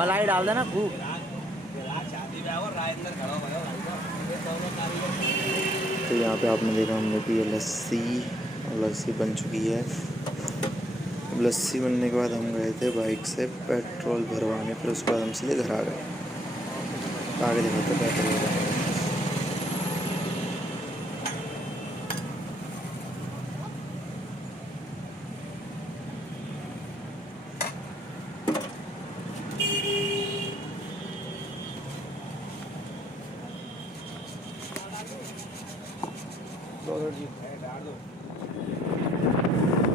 मलाई डाल देना खूब। तो यहाँ पे आपने देखा हमने पी है लस्सी, और लस्सी बन चुकी है। अब लस्सी बनने के बाद हम गए थे बाइक से पेट्रोल भरवाने, फिर उसके बाद हम सीधे घर आ गए। आगे दिखाते पेट्रोल भरवाने।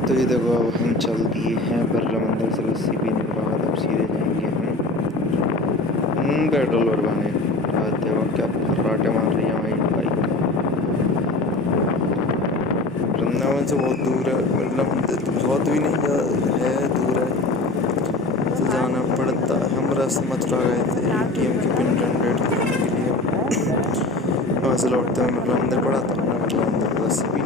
तो ये देखो अब हम चल दिए हैं बिरला मंदिर से लस्सी पीने के बाद अब सीधे जाएंगे हम पेट्रोल भरवाने। देखो क्या फर्राटे मार रही है हमारी बाइक। वृंदावन से बहुत दूर है बिरला मंदिर, तो बहुत भी नहीं है, दूर है तो जाना पड़ता है। हम रास्ते मथुरा गए थे ATM की पिन जनरेट करने के लिए। वहाँ से लौटते हुए बिरला मंदिर पड़ा, तो हमने बिरला मंदिर लस्सी पी